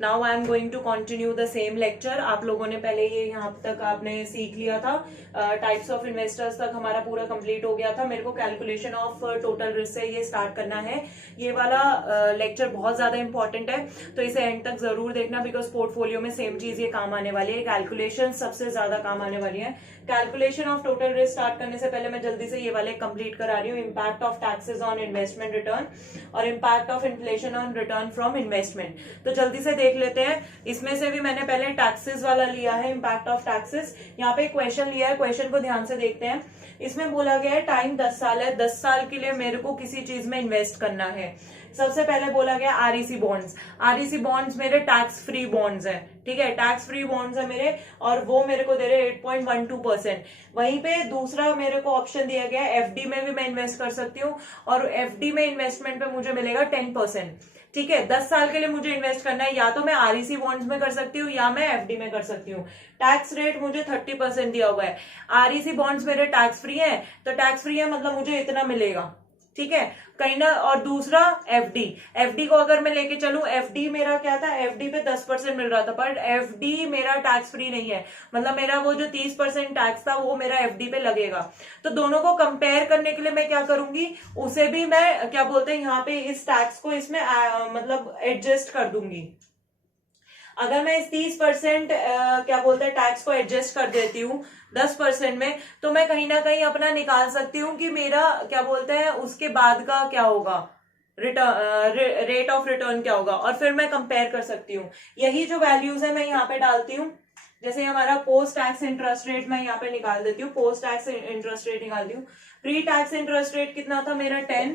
Now I am going to continue the same lecture. आप लोगों ने पहले ये यहाँ तक आपने सीख लिया था, टाइप्स ऑफ इन्वेस्टर्स तक हमारा पूरा कंप्लीट हो गया था। मेरे को कैलकुलेशन ऑफ टोटल रिस्क से ये स्टार्ट करना है। ये वाला लेक्चर बहुत ज्यादा इंपॉर्टेंट है, तो इसे एंड तक जरूर देखना, बिकॉज पोर्टफोलियो में सेम चीज ये काम आने वाली है। कैलकुलेशन सबसे ज्यादा काम आने वाली है। Calculation of total risk start करने से पहले मैं जल्दी से ये वाले कंप्लीट करा रही हूँ। Impact of taxes on investment return और impact of inflation on return from investment. तो जल्दी से देख लेते हैं। इसमें से भी मैंने पहले टैक्सेस वाला लिया है, इम्पैक्ट ऑफ टैक्सेस। यहाँ पे क्वेश्चन लिया है, क्वेश्चन को ध्यान से देखते हैं। इसमें बोला गया है टाइम 10 साल है, 10 साल के लिए मेरे को किसी चीज में इन्वेस्ट करना है। सबसे पहले बोला गया आरईसी बॉन्ड्स। आरईसी बॉन्ड्स मेरे टैक्स फ्री बॉन्ड्स है, ठीक है, टैक्स फ्री बॉन्ड्स है मेरे, और वो मेरे को दे रहे 8.12%। वहीं पे दूसरा मेरे को ऑप्शन दिया गया है एफडी में भी मैं इन्वेस्ट कर सकती हूँ, और एफडी में इन्वेस्टमेंट पे मुझे मिलेगा 10%। ठीक है, 10 साल के लिए मुझे इन्वेस्ट करना है, या तो मैं आरईसी बॉन्ड्स में कर सकती हूँ या मैं एफडी में कर सकती हूँ। टैक्स रेट मुझे 30% दिया हुआ है। आरईसी बॉन्ड्स मेरे टैक्स फ्री है, तो टैक्स फ्री है मतलब मुझे इतना मिलेगा, ठीक है, कहीं ना। और दूसरा एफडी, एफडी को अगर मैं लेके चलूं, एफडी मेरा क्या था, एफडी पे 10% मिल रहा था, पर एफडी मेरा टैक्स फ्री नहीं है, मतलब मेरा वो जो 30% टैक्स था वो मेरा एफडी पे लगेगा। तो दोनों को कंपेयर करने के लिए मैं क्या करूंगी, उसे भी मैं क्या बोलते हैं यहाँ पे इस टैक्स को इसमें मतलब एडजस्ट कर दूंगी। अगर मैं इस 30% क्या बोलते हैं टैक्स को एडजस्ट कर देती हूँ 10% में, तो मैं कहीं ना कहीं अपना निकाल सकती हूँ कि मेरा क्या बोलते हैं उसके बाद का क्या होगा, रिटर्न रेट ऑफ रिटर्न क्या होगा, और फिर मैं कंपेयर कर सकती हूँ। यही जो वैल्यूज है मैं यहाँ पे डालती हूँ। जैसे हमारा पोस्ट टैक्स इंटरेस्ट रेट मैं यहाँ पे निकाल देती हूँ, पोस्ट टैक्स इंटरेस्ट रेट निकालती हूँ। प्री टैक्स इंटरेस्ट रेट कितना था मेरा 10,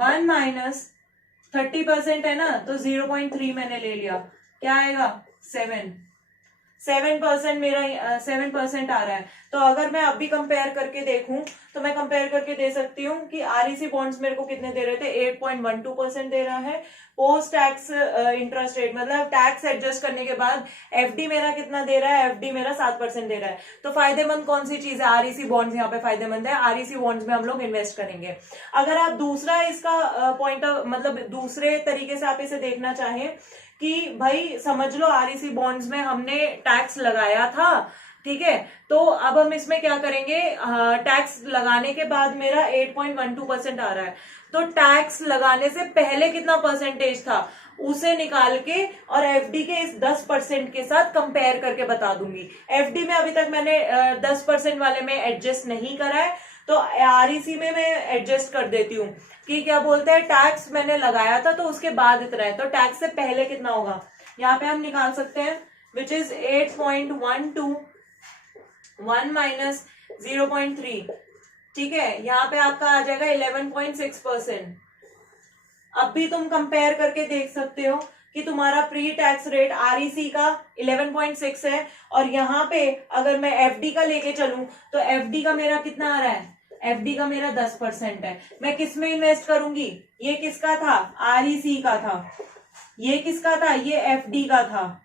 1 माइनस 30% है ना, तो 0.3 मैंने ले लिया, क्या आएगा 7% मेरा 7% आ रहा है। तो अगर मैं अभी कंपेयर करके देखूं तो मैं कंपेयर करके दे सकती हूँ कि आरईसी बॉन्ड्स मेरे को कितने दे रहे थे, 8.12% दे रहा है। पोस्ट टैक्स इंटरेस्ट रेट मतलब टैक्स एडजस्ट करने के बाद एफडी मेरा कितना दे रहा है, एफडी मेरा 7% दे रहा है। तो फायदेमंद कौन सी चीज है, आरईसी बॉन्ड्स यहाँ पे फायदेमंद है, आरईसी बॉन्ड्स में हम लोग इन्वेस्ट करेंगे। अगर आप दूसरा इसका पॉइंट मतलब दूसरे तरीके से आप इसे देखना चाहें कि भाई समझ लो आरईसी बॉन्ड्स में हमने टैक्स लगाया था, ठीक है, तो अब हम इसमें क्या करेंगे, टैक्स लगाने के बाद मेरा 8.12% आ रहा है, तो टैक्स लगाने से पहले कितना परसेंटेज था उसे निकाल के और एफडी के इस 10% के साथ कंपेयर करके बता दूंगी। एफडी में अभी तक मैंने 10% वाले में एडजस्ट नहीं करा है, तो आरईसी में मैं एडजस्ट कर देती हूँ कि क्या बोलते हैं टैक्स मैंने लगाया था तो उसके बाद इतना है, तो टैक्स से पहले कितना होगा यहाँ पे हम निकाल सकते हैं, विच इज 8.12 1 माइनस 0.3, ठीक है, यहाँ पे आपका आ जाएगा 11.6%। अब भी तुम कंपेयर करके देख सकते हो कि तुम्हारा प्री टैक्स रेट आरईसी का 11.6 है, और यहाँ पे अगर मैं एफडी का लेके चलूं तो एफडी का मेरा कितना आ रहा है, एफडी का मेरा 10% है। मैं किस में इन्वेस्ट करूंगी, ये किसका था, आरईसी का था, ये किसका था, ये एफडी का था,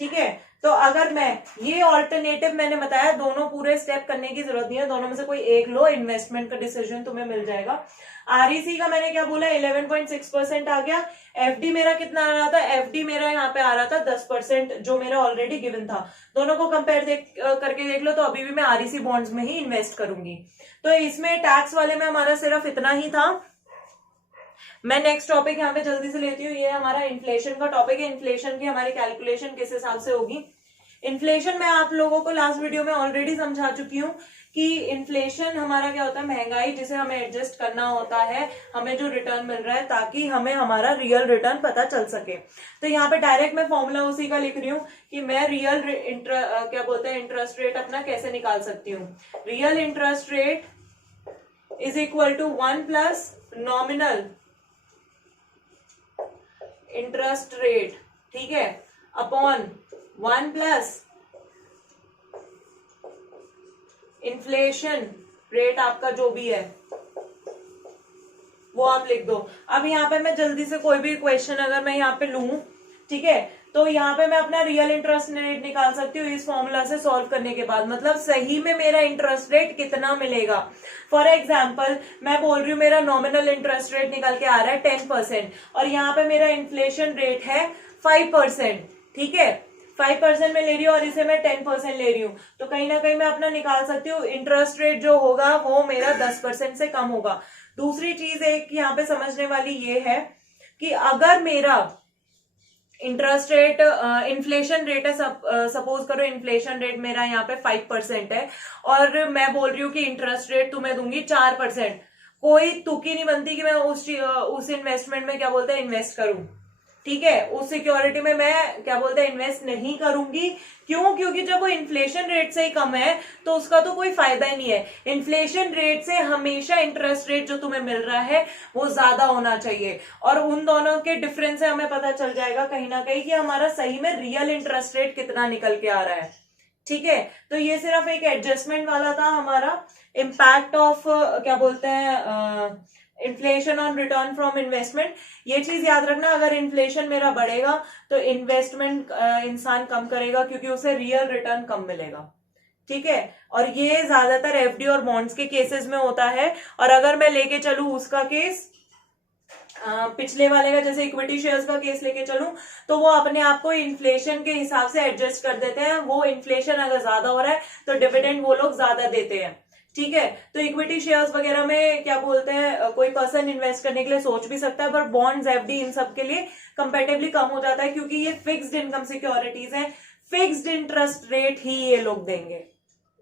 ठीक है। तो अगर मैं ये ऑल्टरनेटिव मैंने बताया, दोनों पूरे स्टेप करने की जरूरत नहीं है, दोनों में से कोई एक लो, इन्वेस्टमेंट का डिसीजन तुम्हें मिल जाएगा। आरईसी का मैंने क्या बोला 11.6% आ गया, एफडी मेरा कितना आ रहा था, एफडी मेरा यहाँ पे आ रहा था 10% जो मेरा ऑलरेडी गिवन था। दोनों को कंपेयर करके देख लो, तो अभी भी मैं आरईसी बॉन्ड्स में ही इन्वेस्ट करूंगी। तो इसमें टैक्स वाले में हमारा सिर्फ इतना ही था। मैं नेक्स्ट टॉपिक यहाँ पे जल्दी से लेती हूँ, ये हमारा इन्फ्लेशन का टॉपिक है। इन्फ्लेशन की हमारी कैलकुलेशन किस हिसाब से होगी। इन्फ्लेशन मैं आप लोगों को लास्ट वीडियो में ऑलरेडी समझा चुकी हूँ कि इन्फ्लेशन हमारा क्या होता है, महंगाई जिसे हमें एडजस्ट करना होता है, हमें जो रिटर्न मिल रहा है, ताकि हमें हमारा रियल रिटर्न पता चल सके। तो यहाँ पे डायरेक्ट मैं फॉर्मूला उसी का लिख रही हूँ कि मैं रियल क्या बोलते हैं इंटरेस्ट रेट अपना कैसे निकाल सकती हूँ। Real interest rate is equal to 1 plus nominal interest rate, ठीक है, अपॉन 1 प्लस इन्फ्लेशन रेट आपका जो भी है वो आप लिख दो। अब यहाँ पे मैं जल्दी से कोई भी क्वेश्चन अगर मैं यहाँ पे लूं, ठीक है, तो यहाँ पे मैं अपना रियल इंटरेस्ट रेट निकाल सकती हूँ इस फॉर्मूला से सॉल्व करने के बाद, मतलब सही में मेरा इंटरेस्ट रेट कितना मिलेगा। फॉर एग्जाम्पल मैं बोल रही हूँ मेरा नॉमिनल इंटरेस्ट रेट निकल के आ रहा है 10% और यहाँ पे मेरा इन्फ्लेशन रेट है 5%, ठीक है, 5% में ले रही हूँ और इसे मैं 10% ले रही हूँ, तो कहीं ना कहीं मैं अपना निकाल सकती हूँ इंटरेस्ट रेट जो होगा वो मेरा 10% से कम होगा। दूसरी चीज एक यहाँ पे समझने वाली ये है कि अगर मेरा इंटरेस्ट रेट इन्फ्लेशन रेट है, सपोज करो इन्फ्लेशन रेट मेरा यहाँ पे 5% है और मैं बोल रही हूँ कि इंटरेस्ट रेट तुम्हें दूंगी 4%, कोई तुकी नहीं बनती कि मैं उस इन्वेस्टमेंट में क्या बोलते हैं इन्वेस्ट करूं, ठीक है, उस सिक्योरिटी में मैं क्या बोलते हैं इन्वेस्ट नहीं करूंगी। क्यों? क्योंकि जब वो इन्फ्लेशन रेट से ही कम है तो उसका तो कोई फायदा ही नहीं है। इन्फ्लेशन रेट से हमेशा इंटरेस्ट रेट जो तुम्हें मिल रहा है वो ज्यादा होना चाहिए और उन दोनों के डिफरेंस से हमें पता चल जाएगा कहीं ना कहीं कि हमारा सही में रियल इंटरेस्ट रेट कितना निकल के आ रहा है, ठीक है। तो ये सिर्फ एक एडजस्टमेंट वाला था हमारा, इम्पैक्ट ऑफ क्या बोलते हैं inflation on return from investment. ये चीज याद रखना, अगर इन्फ्लेशन मेरा बढ़ेगा तो इन्वेस्टमेंट इंसान कम करेगा क्योंकि उसे रियल रिटर्न कम मिलेगा, ठीक है। और ये ज्यादातर एफडी और बॉन्ड्स के केसेस में होता है। और अगर मैं लेके चलूं उसका केस पिछले वाले का, जैसे इक्विटी शेयर्स का केस लेके चलूं तो वो अपने आप को इन्फ्लेशन के हिसाब से एडजस्ट कर देते हैं। वो इन्फ्लेशन अगर ज्यादा हो रहा है तो डिविडेंड वो लोग ज्यादा देते हैं, ठीक है। तो इक्विटी शेयर्स वगैरह में क्या बोलते हैं कोई पर्सन इन्वेस्ट करने के लिए सोच भी सकता है, पर बॉन्ड्स एफडी इन सब के लिए कंपेरेटिवली कम हो जाता है क्योंकि ये फिक्स्ड इनकम सिक्योरिटीज हैं, फिक्स्ड इंटरेस्ट रेट ही ये लोग देंगे,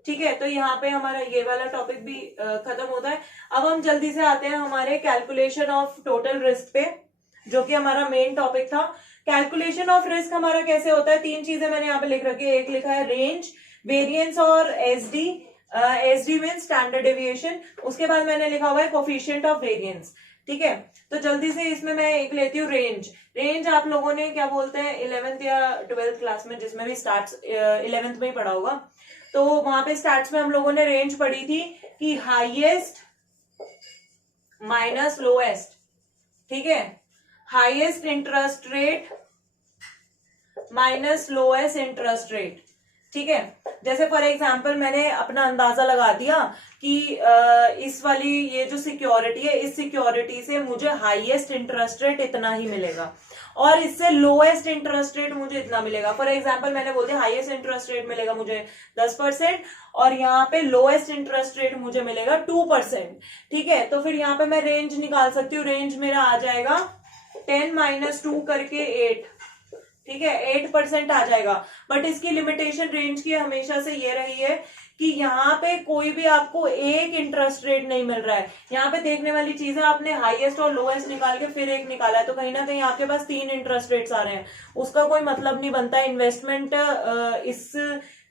ठीक है। तो यहाँ पे हमारा ये वाला टॉपिक भी खत्म होता है। अब हम जल्दी से आते हैं हमारे कैलकुलेशन ऑफ टोटल रिस्क पे, जो कि हमारा मेन टॉपिक था। कैलकुलेशन ऑफ रिस्क हमारा कैसे होता है, तीन चीजें मैंने यहाँ पे लिख रखी है। एक लिखा है रेंज, वेरिएंस और SD. SD mean standard deviation. उसके बाद मैंने लिखा हुआ है कोफिशिएंट ऑफ वेरिएंस, ठीक है। तो जल्दी से इसमें मैं एक लेती हूँ रेंज। रेंज आप लोगों ने क्या बोलते हैं 11th या 12th क्लास में, जिसमें भी स्टार्ट 11th में ही पढ़ा होगा, तो वहां पे स्टार्ट्स में हम लोगों ने रेंज पढ़ी थी कि हाईएस्ट माइनस लोएस्ट, ठीक है, highest interest rate minus lowest interest rate, ठीक है। जैसे फॉर एग्जांपल मैंने अपना अंदाजा लगा दिया कि इस वाली ये जो सिक्योरिटी है, इस सिक्योरिटी से मुझे हाईएस्ट इंटरेस्ट रेट इतना ही मिलेगा और इससे लोएस्ट इंटरेस्ट रेट मुझे इतना मिलेगा। फॉर एग्जांपल मैंने बोल दिया हाईएस्ट इंटरेस्ट रेट मिलेगा मुझे 10% और यहाँ पे लोएस्ट इंटरेस्ट रेट मुझे मिलेगा 2%, ठीक है। तो फिर यहाँ पे मैं रेंज निकाल सकती हूँ। रेंज मेरा आ जाएगा 10 - 2 करके 8, ठीक है, 8% आ जाएगा। बट इसकी लिमिटेशन रेंज की हमेशा से ये रही है कि यहाँ पे कोई भी आपको एक इंटरेस्ट रेट नहीं मिल रहा है। यहाँ पे देखने वाली चीज है, आपने हाईएस्ट और लोएस्ट निकाल के फिर एक निकाला है, तो कहीं ना कहीं आपके पास 3 इंटरेस्ट रेट्स आ रहे हैं। उसका कोई मतलब नहीं बनता। इन्वेस्टमेंट इस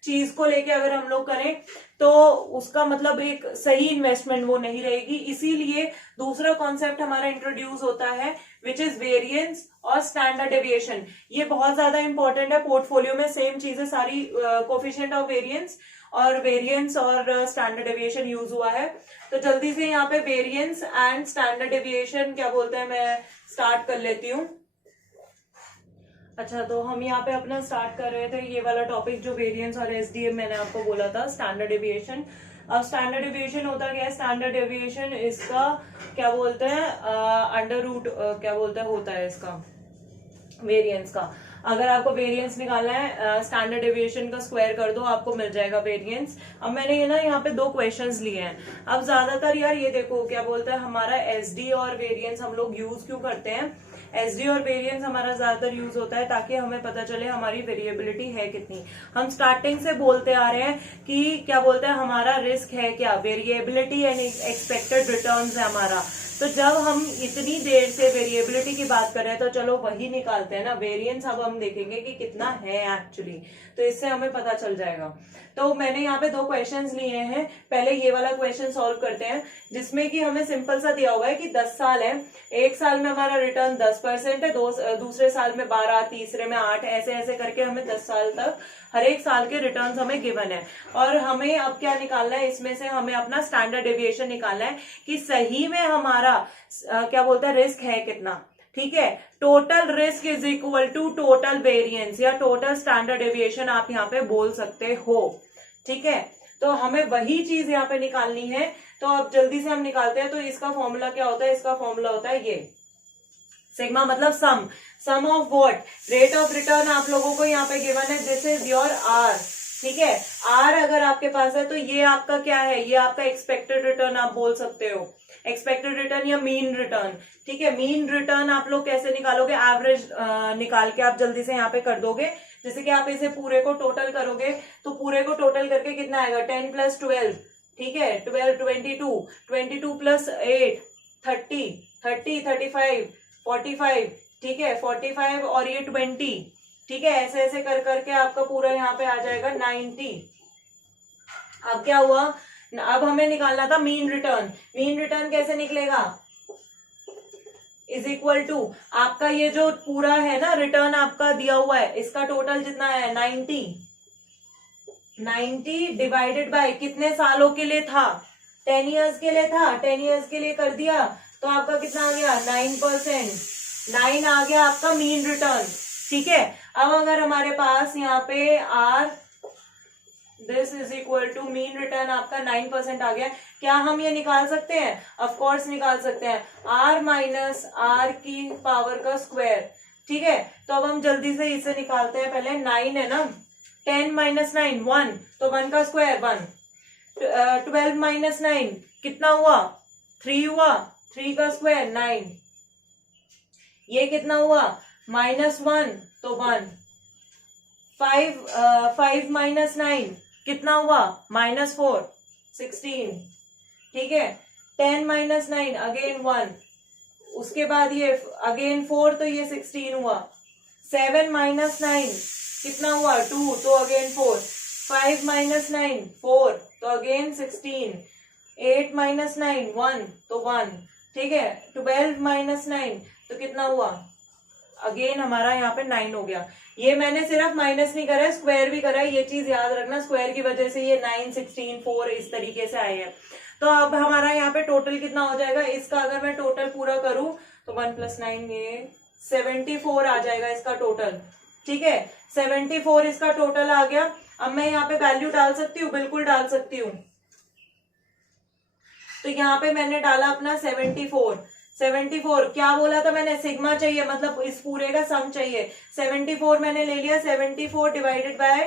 चीज को लेके अगर हम लोग करें तो उसका मतलब एक सही इन्वेस्टमेंट वो नहीं रहेगी। इसीलिए दूसरा कॉन्सेप्ट हमारा इंट्रोड्यूस होता है विच इज वेरिएंस और स्टैंडर्ड डेविएशन। ये बहुत ज्यादा इंपॉर्टेंट है पोर्टफोलियो में। सेम चीजें सारी कोफिशिएंट ऑफ वेरिएंस और स्टैंडर्ड डेविएशन यूज हुआ है। तो जल्दी से यहाँ पे वेरिएंस एंड स्टैंडर्ड डेविएशन क्या बोलते हैं मैं स्टार्ट कर लेती हूँ। अच्छा, तो हम यहाँ पे अपना स्टार्ट कर रहे थे ये वाला टॉपिक जो वेरिएंस और एसडीएम मैंने आपको बोला था, स्टैंडर्ड डेविएशन। अब स्टैंडर्ड डेविएशन होता क्या है? स्टैंडर्ड डेविएशन इसका क्या बोलते हैं अंडर रूट क्या बोलते हैं होता है इसका वेरिएंस का। अगर आपको वेरिएंस निकालना है स्टैंडर्ड डेविएशन का स्क्वायर कर दो, आपको मिल जाएगा वेरिएंस। अब मैंने ये ना यहाँ पे 2 क्वेश्चंस लिए हैं। अब ज्यादातर यार ये देखो क्या बोलता है हमारा एसडी और वेरिएंस हम लोग यूज क्यों करते हैं? एसडी और वेरिएंस हमारा ज्यादातर यूज होता है ताकि हमें पता चले हमारी वेरिएबिलिटी है कितनी। हम स्टार्टिंग से बोलते आ रहे हैं कि क्या बोलते हैं हमारा रिस्क है क्या, वेरिएबिलिटी एंड एक्सपेक्टेड रिटर्न्स है हमारा। तो जब हम इतनी देर से वेरिएबिलिटी की बात कर रहे हैं तो चलो वही निकालते हैं ना। वेरिएंस अब हम देखेंगे कि कितना है एक्चुअली, तो इससे हमें पता चल जाएगा। तो मैंने यहाँ पे 2 क्वेश्चंस लिए हैं। पहले ये वाला क्वेश्चन सॉल्व करते हैं जिसमें कि हमें सिंपल सा दिया हुआ है कि 10 साल है, एक साल में हमारा रिटर्न 10% है, दूसरे साल में 12, तीसरे में 8, ऐसे ऐसे करके हमें 10 साल तक हर एक साल के रिटर्न्स हमें गिवन है। और हमें अब क्या निकालना है, इसमें से हमें अपना स्टैंडर्ड डेविएशन निकालना है कि सही में हमारा क्या बोलता है रिस्क है कितना। ठीक है। Total risk is equal to total variance या टोटल स्टैंडर्ड डेविएशन आप यहाँ पे बोल सकते हो, ठीक है। तो हमें वही चीज यहाँ पे निकालनी है, तो अब जल्दी से हम निकालते हैं। तो इसका फॉर्मूला क्या होता है, इसका फॉर्मूला होता है ये सिग्मा मतलब sum of what, rate of return आप लोगों को यहाँ पे गिवन है, दिस इज योर आर, ठीक है। आर अगर आपके पास है तो ये आपका क्या है, ये आपका एक्सपेक्टेड रिटर्न आप बोल सकते हो, एक्सपेक्टेड रिटर्न या मीन रिटर्न, ठीक है। मीन रिटर्न आप लोग कैसे निकालोगे, एवरेज निकाल के आप जल्दी से यहाँ पे कर दोगे। जैसे कि आप इसे पूरे को टोटल करोगे तो पूरे को टोटल करके कितना आएगा, 10 + 12, ठीक है, 12 22, 22 + 8 30, 30 35 45, ठीक है, 45 और ये 20, ठीक है। ऐसे ऐसे कर करके आपका पूरा यहाँ पे आ जाएगा 90। अब क्या हुआ, अब हमें निकालना था मीन रिटर्न। मीन रिटर्न कैसे निकलेगा, इज इक्वल टू आपका ये जो पूरा है ना रिटर्न आपका दिया हुआ है, इसका टोटल जितना है 90 डिवाइडेड बाय कितने सालों के लिए था, 10 ईयर्स के लिए था, 10 ईयर्स के लिए कर दिया तो आपका कितना आ गया 9%, 9 आ गया आपका मीन रिटर्न, ठीक है। अब अगर हमारे पास यहाँ पे R this is equal to mean return आपका 9% आ गया, क्या हम ये निकाल सकते हैं, ऑफ कोर्स निकाल सकते हैं, r माइनस आर की पावर का स्क्वायर, ठीक है। तो अब हम जल्दी से इसे निकालते हैं, पहले 9 है ना, 10 - 9 1, तो 1 का स्क्वायर 1, 12 - 9 कितना हुआ 3 हुआ, 3 का स्क्वायर 9, ये कितना हुआ -1 तो 1, 5 - 9 कितना हुआ -4 16, ठीक है। 10 - 9 अगेन 1, उसके बाद ये अगेन 4 तो ये 16 हुआ, 7 - 9 कितना हुआ 2 तो अगेन 4, 5 - 9 4 तो अगेन 16, 8 - 9 1 तो 1, ठीक है। 12 - 9 तो कितना हुआ, अगेन हमारा यहाँ पे 9 हो गया। ये मैंने सिर्फ माइनस नहीं करा है, स्क्वायर भी करा है, ये चीज याद रखना, स्क्वायर की वजह से ये 9 16 4 इस तरीके से आए हैं। तो अब हमारा यहाँ पे टोटल कितना हो जाएगा, इसका अगर मैं टोटल पूरा करूं तो 1 + 9 ये 74 आ जाएगा इसका टोटल, ठीक है। 74 इसका टोटल आ गया। अब मैं यहाँ पे वैल्यू डाल सकती हूँ, बिल्कुल डाल सकती हूँ। तो यहाँ पे मैंने डाला अपना 74 क्या बोला था मैंने, सिग्मा चाहिए, मतलब इस पूरे का सम चाहिए। 74 मैंने ले लिया, 74 डिवाइडेड बाय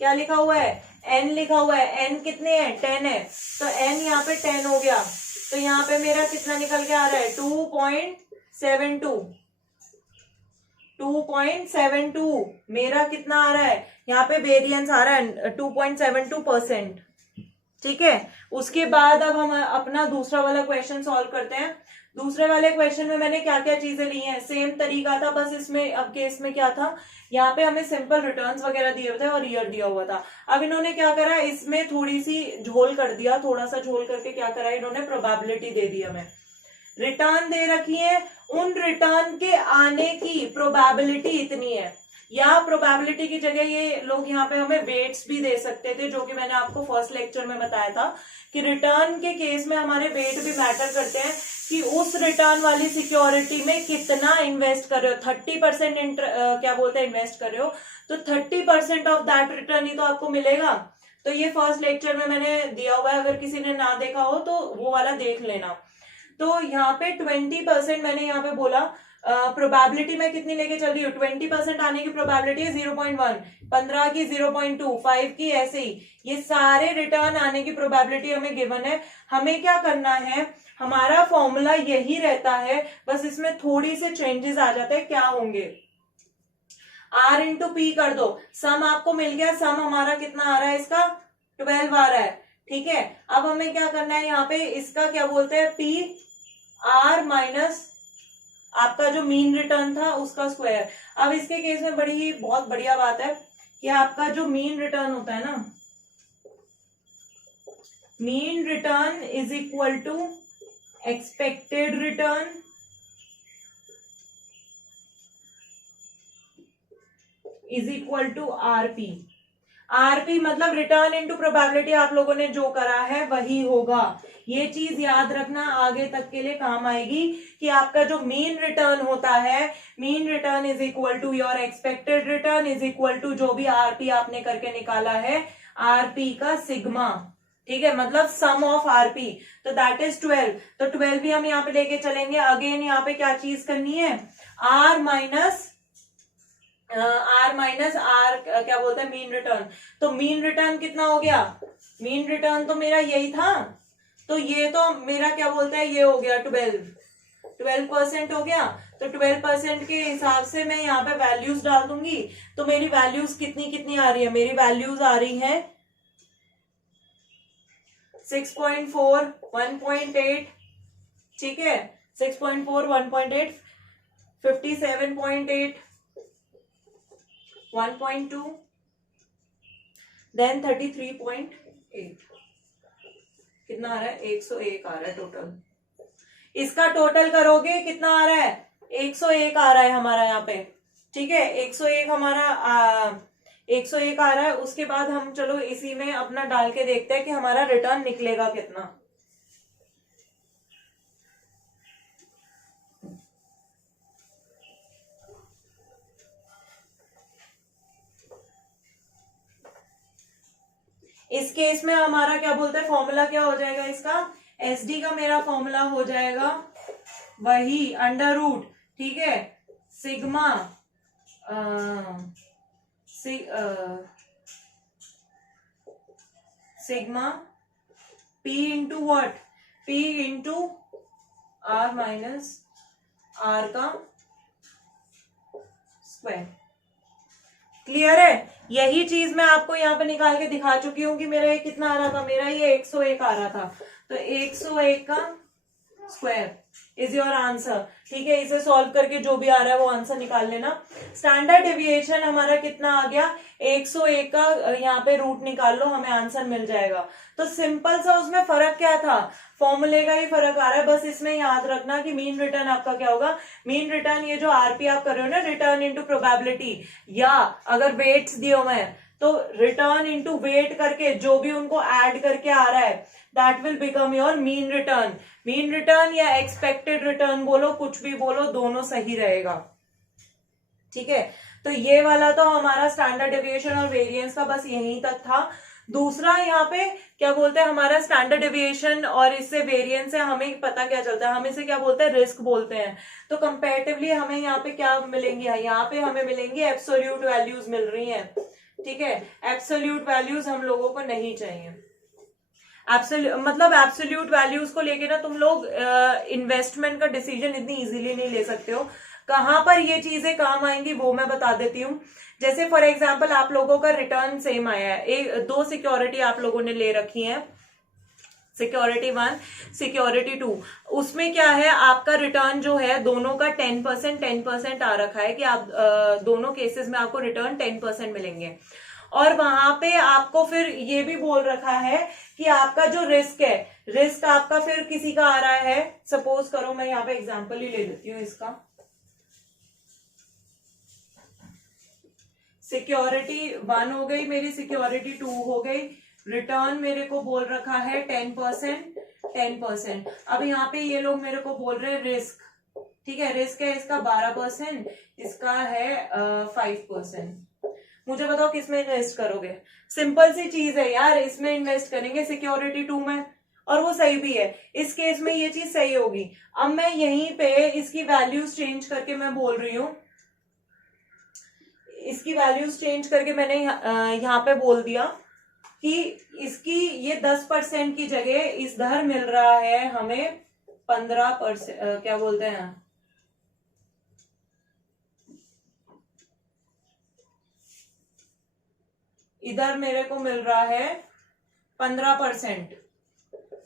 क्या लिखा हुआ है, n लिखा हुआ है, n कितने हैं 10 है, तो n यहाँ पे 10 हो गया। तो यहाँ पे मेरा कितना निकल के आ रहा है 2.72 मेरा कितना आ रहा है, यहाँ पे वेरिएंस आ रहा है 2.72%, ठीक है। उसके बाद अब हम अपना दूसरा वाला क्वेश्चन सॉल्व करते हैं। दूसरे वाले क्वेश्चन में मैंने क्या क्या चीजें ली हैं, सेम तरीका था, बस इसमें अब केस में क्या था, यहाँ पे हमें सिंपल रिटर्न्स वगैरह दिए हुए थे और ईयर दिया हुआ था। अब इन्होंने क्या करा, इसमें थोड़ी सी झोल कर दिया, थोड़ा सा झोल करके क्या करा इन्होंने, प्रोबेबिलिटी दे दी हमें। रिटर्न दे रखी है, उन रिटर्न के आने की प्रोबेबिलिटी इतनी है, या प्रोबेबिलिटी की जगह ये लोग यहाँ पे हमें वेट्स भी दे सकते थे, जो कि मैंने आपको फर्स्ट लेक्चर में बताया था कि रिटर्न के केस में हमारे वेट भी मैटर करते हैं कि उस रिटर्न वाली सिक्योरिटी में कितना इन्वेस्ट कर रहे हो। 30% क्या बोलते हैं इन्वेस्ट कर रहे हो, तो 30% ऑफ दैट रिटर्न ही तो आपको मिलेगा। तो ये फर्स्ट लेक्चर में मैंने दिया हुआ है, अगर किसी ने ना देखा हो तो वो वाला देख लेना। तो यहाँ पे 20% मैंने यहाँ पे बोला, प्रोबेबिलिटी मैं कितनी लेके चल रही हूँ, 20% आने की प्रोबेबिलिटी है 0.1, 15 की 0.2, 5 की ऐसे ही, ये सारे रिटर्न आने की प्रोबेबिलिटी हमें गिवन है। हमें क्या करना है, हमारा फॉर्मूला यही रहता है, बस इसमें थोड़ी से चेंजेस आ जाते हैं। क्या होंगे, R × P कर दो, सम आपको मिल गया, सम हमारा कितना आ रहा है, इसका 12 आ रहा है, ठीक है। अब हमें क्या करना है, यहाँ पे इसका क्या बोलते हैं, P R माइनस आपका जो मीन रिटर्न था उसका स्क्वायर। अब इसके केस में बड़ी बहुत बढ़िया बात है कि आपका जो मीन रिटर्न होता है ना, mean return is equal to expected return is equal to RP। RP मतलब रिटर्न इनटू प्रोबेबिलिटी, आप लोगों ने जो करा है वही होगा। ये चीज याद रखना, आगे तक के लिए काम आएगी कि आपका जो मीन रिटर्न होता है, mean return is equal to your expected return is equal to जो भी आरपी आपने करके निकाला है, आरपी का सिग्मा। ठीक है, मतलब सम ऑफ आरपी, तो दैट इज 12। तो 12 भी हम यहाँ पे लेके चलेंगे। अगेन यहाँ पे क्या चीज करनी है, आर माइनस आर क्या बोलते हैं, मीन रिटर्न। तो मीन रिटर्न कितना हो गया, मीन रिटर्न तो मेरा यही था, तो ये तो मेरा क्या बोलते हैं, ये हो गया 12% हो गया। तो 12% के हिसाब से मैं यहाँ पे वैल्यूज डाल दूंगी। तो मेरी वैल्यूज कितनी कितनी आ रही है, मेरी वैल्यूज आ रही है 6.4, 1.8, ठीक है, 6.4, 1.8, 57.8, 1.2, देन 33.8। कितना आ रहा है, 101 आ रहा है टोटल। इसका टोटल करोगे कितना आ रहा है, 101 आ रहा है हमारा यहाँ पे। ठीक है, 101 हमारा 101 आ रहा है। उसके बाद हम चलो इसी में अपना डाल के देखते हैं कि हमारा रिटर्न निकलेगा कितना। इस केस में हमारा क्या बोलते हैं, फॉर्मूला क्या हो जाएगा इसका, एसडी का मेरा फॉर्मूला हो जाएगा वही अंडर रूट, ठीक है, sigma sigma P into what, P into R minus R का स्क्वायर। क्लियर है, यही चीज मैं आपको यहाँ पे निकाल के दिखा चुकी हूँ कि मेरा ये कितना आ रहा था, मेरा ये 101 आ रहा था। तो 101 का स्क्वायर इज योर आंसर। ठीक है, इसे सॉल्व करके जो भी आ रहा है वो आंसर निकाल लेना। स्टैंडर्ड डेविएशन हमारा कितना आ गया, 101 का यहाँ पे रूट निकाल लो, हमें आंसर मिल जाएगा। तो सिंपल सा उसमें फर्क क्या था, फॉर्मूले का ही फर्क आ रहा है। बस इसमें याद रखना कि मीन रिटर्न आपका क्या होगा, मीन रिटर्न ये जो आरपी आप कर रहे हो ना, रिटर्न इंटू प्रोबेबिलिटी, या अगर वेट्स दिए हुए हैं तो रिटर्न इंटू वेट करके जो भी उनको ऐड करके आ रहा है, that will become your mean return. Mean return या एक्सपेक्टेड रिटर्न बोलो, कुछ भी बोलो, दोनों सही रहेगा। ठीक है, तो ये वाला तो हमारा स्टैंडर्ड डेविएशन और वेरिएंस का बस यहीं तक था। दूसरा यहाँ पे क्या बोलते हैं, हमारा स्टैंडर्ड डेविएशन और इससे वेरिएंस है, हमें पता क्या चलता है, हम इसे क्या बोलते हैं, रिस्क बोलते हैं। तो कंपैरेटिवली हमें यहाँ पे क्या मिलेंगी, यहाँ पे हमें मिलेंगी एब्सोल्यूट वैल्यूज मिल रही हैं। ठीक है, एब्सोल्यूट वैल्यूज हम लोगों को नहीं चाहिए। मतलब एब्सोल्यूट वैल्यूज को लेके ना तुम लोग इन्वेस्टमेंट का डिसीजन इतनी इजीली नहीं ले सकते हो। कहां पर ये चीजें काम आएंगी वो मैं बता देती हूँ। जैसे फॉर एग्जांपल आप लोगों का रिटर्न सेम आया है, एक दो सिक्योरिटी आप लोगों ने ले रखी है, सिक्योरिटी 1, सिक्योरिटी 2, उसमें क्या है, आपका रिटर्न जो है दोनों का 10% आ रखा है कि आप दोनों केसेस में आपको रिटर्न 10% मिलेंगे। और वहां पे आपको फिर ये भी बोल रखा है कि आपका जो रिस्क है, रिस्क आपका फिर किसी का आ रहा है, सपोज करो मैं यहाँ पे एग्जांपल ही ले लेती हूँ इसका, सिक्योरिटी 1 हो गई मेरी, सिक्योरिटी 2 हो गई, रिटर्न मेरे को बोल रखा है 10%। अब यहाँ पे ये लोग मेरे को बोल रहे हैं रिस्क, ठीक है, रिस्क है इसका 12%, इसका है 5%। मुझे बताओ किसमें इन्वेस्ट करोगे, सिंपल सी चीज है यार, इसमें इन्वेस्ट करेंगे सिक्योरिटी 2 में, और वो सही भी है, इस केस में ये चीज सही होगी। अब मैं यहीं पे इसकी वैल्यूज चेंज करके मैं बोल रही हूँ, इसकी वैल्यूज चेंज करके मैंने यहाँ पे बोल दिया कि इसकी ये 10% की जगह इधर मिल रहा है हमें 15%, क्या बोलते हैं, इधर मेरे को मिल रहा है 15%।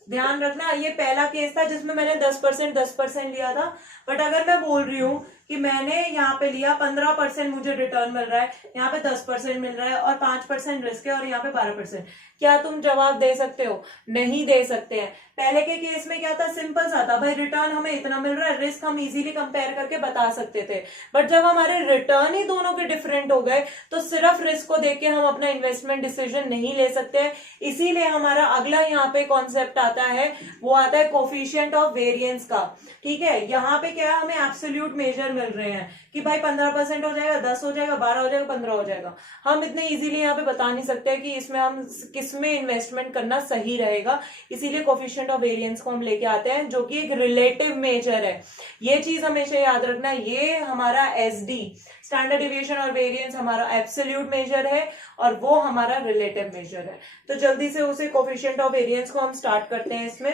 ध्यान रखना, ये पहला केस था जिसमें मैंने 10% लिया था। बट अगर मैं बोल रही हूँ कि मैंने यहाँ पे लिया 15% मुझे रिटर्न मिल रहा है, यहाँ पे 10% मिल रहा है और 5% रिस्क है और यहाँ पे 12%, क्या तुम जवाब दे सकते हो? नहीं दे सकते हैं। पहले के केस में क्या था, सिंपल सा था भाई, रिटर्न हमें इतना मिल रहा है, रिस्क हम इजीली कंपेयर करके बता सकते थे। बट जब हमारे रिटर्न ही दोनों के डिफरेंट हो गए तो सिर्फ रिस्क को देख के हम अपना इन्वेस्टमेंट डिसीजन नहीं ले सकते। इसीलिए हमारा अगला यहाँ पे कॉन्सेप्ट आता है, वो आता है कोफिशिएंट ऑफ वेरिएंस का। ठीक है, यहाँ पे क्या है, हमें एब्सोल्यूट मेजर मिल रहे हैं कि भाई 15% हो जाएगा, 10 हो जाएगा, 12 हो जाएगा, 15 हो जाएगा। हम इतने इजीली यहाँ पे बता नहीं सकते कि इसमें हम किसमें इन्वेस्टमेंट करना सही रहेगा। इसीलिए कोफिशिएंट ऑफ वेरिएंस को हम लेके आते हैं, जो कि एक रिलेटिव मेजर है। ये चीज हमेशा याद रखना, ये हमारा एसडी स्टैंडर्ड डिविएशन और वेरिएंस हमारा एब्सोल्यूट मेजर है और वो हमारा रिलेटिव मेजर है। तो जल्दी से उसे कोफिशिएंट ऑफ वेरिएंस को हम स्टार्ट करते हैं इसमें।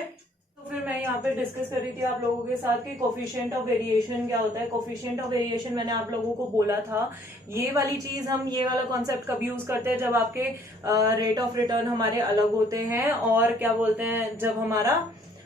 तो फिर मैं यहाँ पे डिस्कस कर रही थी आप लोगों के साथ कि कोफिशिएंट ऑफ वेरिएशन क्या होता है। कोफिशिएंट ऑफ वेरिएशन मैंने आप लोगों को बोला था, ये वाली चीज हम ये वाला कॉन्सेप्ट कब यूज करते हैं, जब आपके रेट ऑफ रिटर्न हमारे अलग होते हैं और क्या बोलते हैं, जब हमारा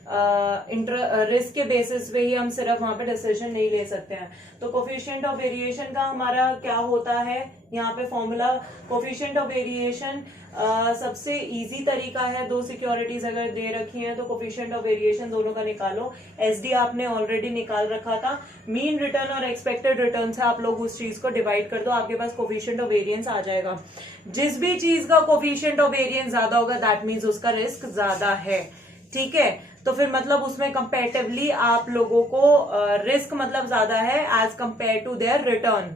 रिस्क के बेसिस पे ही हम सिर्फ वहां पे डिसीजन नहीं ले सकते हैं। तो कोफिशिएंट ऑफ वेरिएशन का हमारा क्या होता है, यहाँ पे फॉर्मूला कोफिशिएंट ऑफ वेरिएशन सबसे इजी तरीका है, दो सिक्योरिटीज अगर दे रखी हैं तो कोफिशिएंट ऑफ वेरिएशन दोनों का निकालो। एसडी आपने ऑलरेडी निकाल रखा था, मीन रिटर्न और एक्सपेक्टेड रिटर्न से आप लोग उस चीज को डिवाइड कर दो, आपके पास कोफिशिएंट ऑफ वेरिएंस आ जाएगा। जिस भी चीज का कोफिशिएंट ऑफ वेरिएंस ज्यादा होगा दैट मीन्स उसका रिस्क ज्यादा है। ठीक है, तो फिर मतलब उसमें कंपेरेटिवली आप लोगों को रिस्क मतलब ज्यादा है as compared to their return.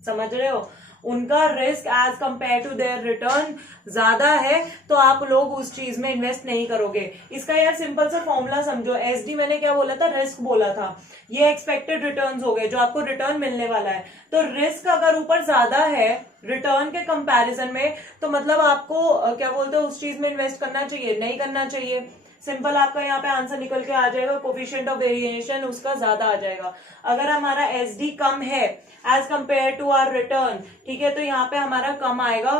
समझ रहे हो, उनका risk as compared to their return ज्यादा है, तो आप लोग उस चीज में इन्वेस्ट नहीं करोगे। इसका यार सिंपल सा फॉर्मूला समझो, एसडी मैंने क्या बोला था, रिस्क बोला था, ये एक्सपेक्टेड रिटर्न्स हो गए जो आपको रिटर्न मिलने वाला है। तो रिस्क अगर ऊपर ज्यादा है रिटर्न के कंपैरिजन में, तो मतलब आपको क्या बोलते हैं, उस चीज में इन्वेस्ट करना चाहिए, नहीं करना चाहिए। सिंपल आपका यहाँ पे आंसर निकल के आ जाएगा, कोफिशिएंट ऑफ वेरिएशन उसका ज्यादा आ जाएगा। अगर हमारा एसडी कम है as compared to our return, ठीक है, तो यहाँ पे हमारा कम आएगा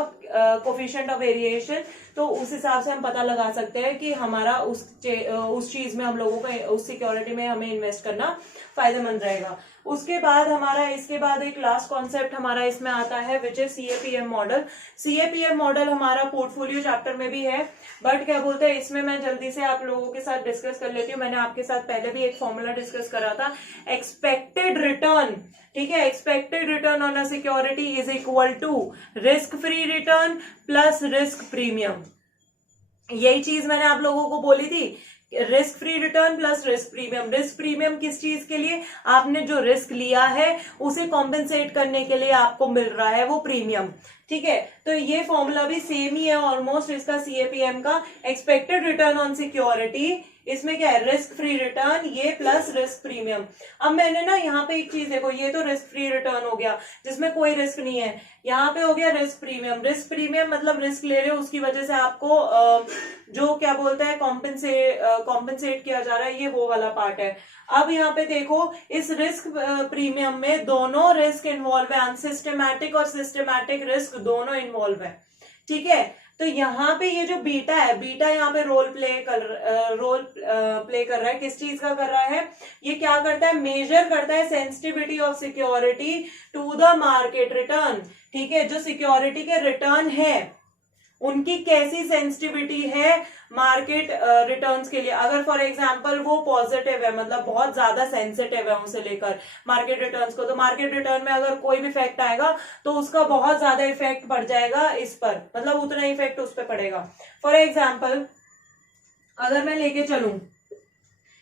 कोफिशिएंट ऑफ वेरिएशन। तो उस हिसाब से हम पता लगा सकते हैं कि हमारा उस चीज में हम लोगों को, उस सिक्योरिटी में हमें इन्वेस्ट करना फायदेमंद रहेगा। उसके बाद हमारा इसके बाद एक लास्ट कॉन्सेप्ट हमारा इसमें आता है which is CAPM model. CAPM model हमारा पोर्टफोलियो चैप्टर में भी है, बट क्या बोलते हैं, इसमें मैं जल्दी से आप लोगों के साथ डिस्कस कर लेती हूँ। मैंने आपके साथ पहले भी एक फॉर्मूला डिस्कस करा था, एक्सपेक्टेड रिटर्न। ठीक है, expected return on a security is equal to risk free return plus risk premium. यही चीज मैंने आप लोगों को बोली थी, risk free return plus risk premium. Risk premium किस चीज के लिए, आपने जो रिस्क लिया है उसे कॉम्पेंसेट करने के लिए आपको मिल रहा है वो प्रीमियम। ठीक है, तो ये फॉर्मूला भी सेम ही है ऑलमोस्ट इसका सीएपीएम का, एक्सपेक्टेड रिटर्न ऑन सिक्योरिटी, इसमें क्या है, रिस्क फ्री रिटर्न, ये प्लस रिस्क प्रीमियम। अब मैंने ना यहाँ पे एक चीज देखो, ये तो रिस्क फ्री रिटर्न हो गया जिसमें कोई रिस्क नहीं है, यहाँ पे हो गया रिस्क प्रीमियम। रिस्क प्रीमियम मतलब रिस्क ले रहे हो, उसकी वजह से आपको जो क्या बोलता है कॉम्पेंसेट किया जा रहा है, ये वो वाला पार्ट है। अब यहाँ पे देखो, इस रिस्क प्रीमियम में दोनों रिस्क इन्वॉल्व है, अनसिस्टमैटिक और सिस्टमैटिक रिस्क दोनों इन्वॉल्व है। ठीक है, तो यहाँ पे ये जो बीटा है, बीटा यहाँ पे रोल प्ले कर रहा है, किस चीज का कर रहा है, ये क्या करता है, मेजर करता है sensitivity of security to the market return. ठीक है, जो सिक्योरिटी के रिटर्न है उनकी कैसी सेंसिटिविटी है मार्केट रिटर्न्स के लिए। अगर फॉर एग्जांपल वो पॉजिटिव है, मतलब बहुत ज्यादा सेंसिटिव है उसे लेकर मार्केट रिटर्न्स को, तो मार्केट रिटर्न में अगर कोई भी इफेक्ट आएगा तो उसका बहुत ज्यादा इफेक्ट पड़ जाएगा इस पर, मतलब उतना इफेक्ट उस पर पड़ेगा। फॉर एग्जाम्पल अगर मैं लेके चलूं,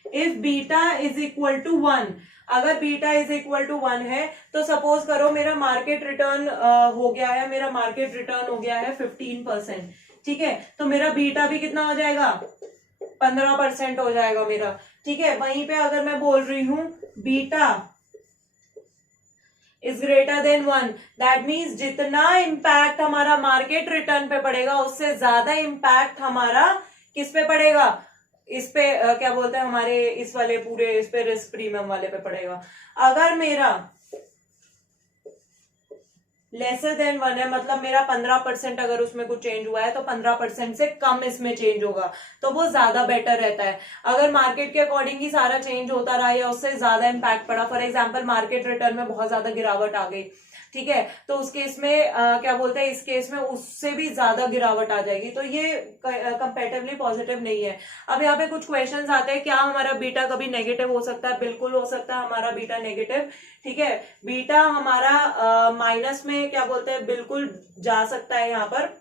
if beta is equal to 1, अगर बीटा इज इक्वल टू 1 है तो सपोज करो मेरा मार्केट रिटर्न हो गया है, मेरा मार्केट रिटर्न हो गया है 15%। ठीक है, तो मेरा बीटा भी कितना हो जाएगा, 15% हो जाएगा मेरा। ठीक है, वहीं पे अगर मैं बोल रही हूं beta is greater than 1, that means जितना इम्पैक्ट हमारा मार्केट रिटर्न पे पड़ेगा उससे ज्यादा इम्पैक्ट हमारा किस पे पड़ेगा, इस पे क्या बोलते हैं, हमारे इस वाले पूरे इस पे रिस्क प्रीमियम वाले पे पड़ेगा। अगर मेरा लेसर देन 1 है, मतलब मेरा 15% अगर उसमें कुछ चेंज हुआ है तो 15% से कम इसमें चेंज होगा, तो वो ज्यादा बेटर रहता है। अगर मार्केट के अकॉर्डिंग ही सारा चेंज होता रहा या उससे ज्यादा इम्पैक्ट पड़ा, फॉर एग्जाम्पल मार्केट रिटर्न में बहुत ज्यादा गिरावट आ गई, ठीक है, तो उस केस में क्या बोलते हैं, इस केस में उससे भी ज्यादा गिरावट आ जाएगी, तो ये कंपेरेटिवली पॉजिटिव नहीं है। अब यहाँ पे कुछ क्वेश्चंस आते हैं, क्या हमारा बीटा कभी नेगेटिव हो सकता है? बिल्कुल हो सकता है हमारा बीटा नेगेटिव, ठीक है। बीटा हमारा माइनस में क्या बोलते हैं बिल्कुल जा सकता है यहाँ पर।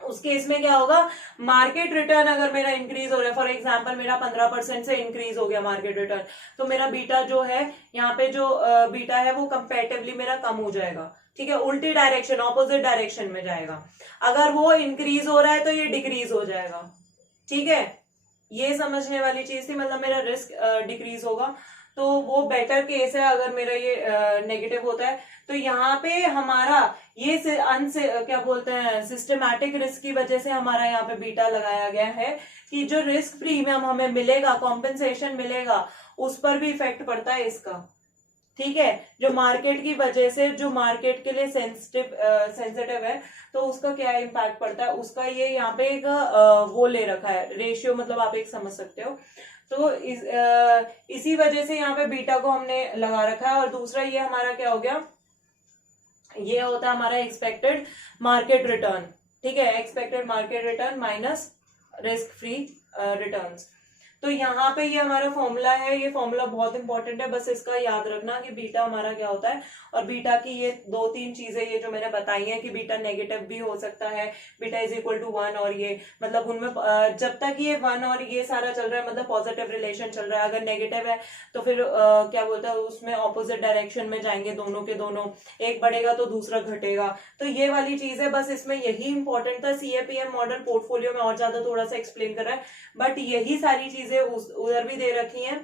उस केस में क्या होगा, मार्केट रिटर्न अगर मेरा इंक्रीज हो रहा है, फॉर एग्जांपल मेरा 15% से इंक्रीज हो गया मार्केट रिटर्न, तो मेरा बीटा जो है यहाँ पे जो बीटा है वो कंपेरेटिवली मेरा कम हो जाएगा, ठीक है, उल्टी डायरेक्शन, ऑपोजिट डायरेक्शन में जाएगा। अगर वो इंक्रीज हो रहा है तो ये डिक्रीज हो जाएगा, ठीक है। ये समझने वाली चीज थी, मतलब मेरा रिस्क डिक्रीज होगा, तो वो बेटर केस है अगर मेरा ये नेगेटिव होता है। तो यहाँ पे हमारा ये क्या बोलते हैं सिस्टमैटिक रिस्क की वजह से हमारा यहाँ पे बीटा लगाया गया है कि जो रिस्क प्रीमियम हमें मिलेगा, कॉम्पेंसेशन मिलेगा, उस पर भी इफेक्ट पड़ता है इसका, ठीक है। जो मार्केट की वजह से, जो मार्केट के लिए सेंसिटिव है, तो उसका क्या इम्पैक्ट पड़ता है उसका, ये यहाँ पे एक वो ले रखा है रेशियो, मतलब आप एक समझ सकते हो। तो इसी वजह से यहाँ पे बीटा को हमने लगा रखा है। और दूसरा ये हमारा क्या हो गया, ये होता है हमारा एक्सपेक्टेड मार्केट रिटर्न, ठीक है, expected market return minus risk free returns. तो यहाँ पे ये हमारा फॉर्मूला है, ये फॉर्मूला बहुत इंपॉर्टेंट है, बस इसका याद रखना कि बीटा हमारा क्या होता है। और बीटा की ये 2-3 चीजें ये जो मैंने बताई हैं कि बीटा नेगेटिव भी हो सकता है, बीटा इज इक्वल टू 1, और ये मतलब उनमें जब तक ये 1 और ये सारा चल रहा है मतलब पॉजिटिव रिलेशन चल रहा है, अगर नेगेटिव है तो फिर क्या बोलता है उसमें ऑपोजिट डायरेक्शन में जाएंगे दोनों के दोनों, एक बढ़ेगा तो दूसरा घटेगा। तो ये वाली चीज है, बस इसमें यही इंपॉर्टेंट था। सीएपीएम मॉडल पोर्टफोलियो में और ज्यादा थोड़ा सा एक्सप्लेन कर रहा है, बट यही सारी चीजें उधर भी दे रखी हैं,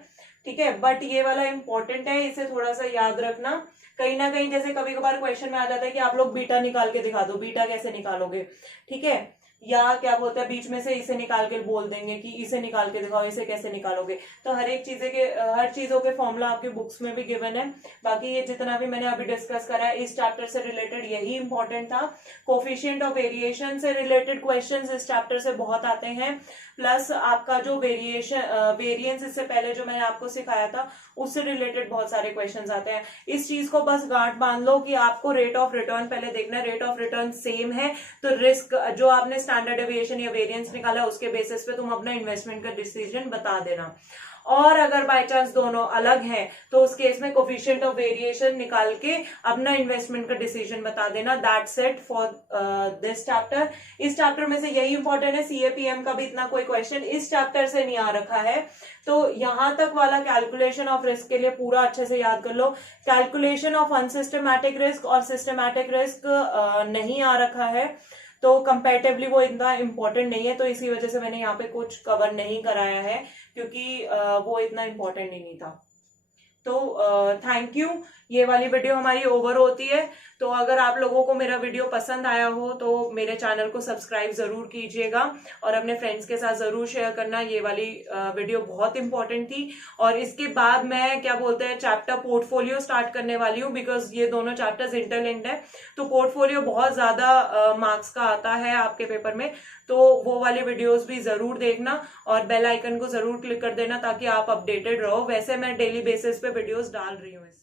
ठीक है। बट ये वाला इंपॉर्टेंट है, इसे थोड़ा सा याद रखना। कहीं ना कहीं जैसे कभी कभार क्वेश्चन में आ जाता है कि आप लोग बीटा निकाल के दिखा दो, बीटा कैसे निकालोगे, ठीक है, या क्या बोलते हैं बीच में से इसे निकाल के बोल देंगे कि इसे निकाल के दिखाओ, इसे कैसे निकालोगे। तो हर चीजों के फॉर्मूला आपके बुक्स में भी गिवन है। बाकी ये जितना भी मैंने अभी डिस्कस करा है इस चैप्टर से रिलेटेड यही इंपॉर्टेंट था। कोफिशिएंट ऑफ वेरिएशन से रिलेटेड क्वेश्चंस इस चैप्टर से बहुत आते हैं, प्लस आपका जो वेरिएंस इससे पहले जो मैंने आपको सिखाया था उससे रिलेटेड बहुत सारे क्वेश्चंस आते हैं। इस चीज को बस गांठ बांध लो कि आपको रेट ऑफ रिटर्न पहले देखना है, रेट ऑफ रिटर्न सेम है तो रिस्क जो आपने स्टैंडर्ड डेविएशन या वेरिएंस निकाला उसके बेसिस पे तुम अपना इन्वेस्टमेंट का डिसीजन बता देना। और अगर बाय चांस दोनों अलग हैं तो उस केस में कोफिशिएंट ऑफ वेरिएशन निकाल के अपना इन्वेस्टमेंट का डिसीजन बता देना। That's it for this chapter. इस चैप्टर में से यही इंपॉर्टेंट है, सीएपीएम का भी इतना कोई क्वेश्चन इस चैप्टर से नहीं आ रखा है, तो यहां तक वाला कैलकुलेशन ऑफ रिस्क के लिए पूरा अच्छे से याद कर लो। कैलकुलेशन ऑफ अनसिस्टमैटिक रिस्क और सिस्टमैटिक रिस्क नहीं आ रखा है, तो कंपैरेटिवली वो इतना इंपॉर्टेंट नहीं है, तो इसी वजह से मैंने यहाँ पे कुछ कवर नहीं कराया है क्योंकि वो इतना इंपॉर्टेंट ही नहीं था। तो थैंक यू। ये वाली वीडियो हमारी ओवर होती है। तो अगर आप लोगों को मेरा वीडियो पसंद आया हो तो मेरे चैनल को सब्सक्राइब जरूर कीजिएगा और अपने फ्रेंड्स के साथ जरूर शेयर करना। ये वाली वीडियो बहुत इंपॉर्टेंट थी। और इसके बाद मैं क्या बोलते हैं चैप्टर पोर्टफोलियो स्टार्ट करने वाली हूँ, बिकॉज ये दोनों चैप्टर्स इंटरलिंक्ड है। तो पोर्टफोलियो बहुत ज्यादा मार्क्स का आता है आपके पेपर में, तो वो वाली वीडियोस भी जरूर देखना और बेल आइकन को जरूर क्लिक कर देना ताकि आप अपडेटेड रहो। वैसे मैं डेली बेसिस पे वीडियोस डाल रही हूँ इससे।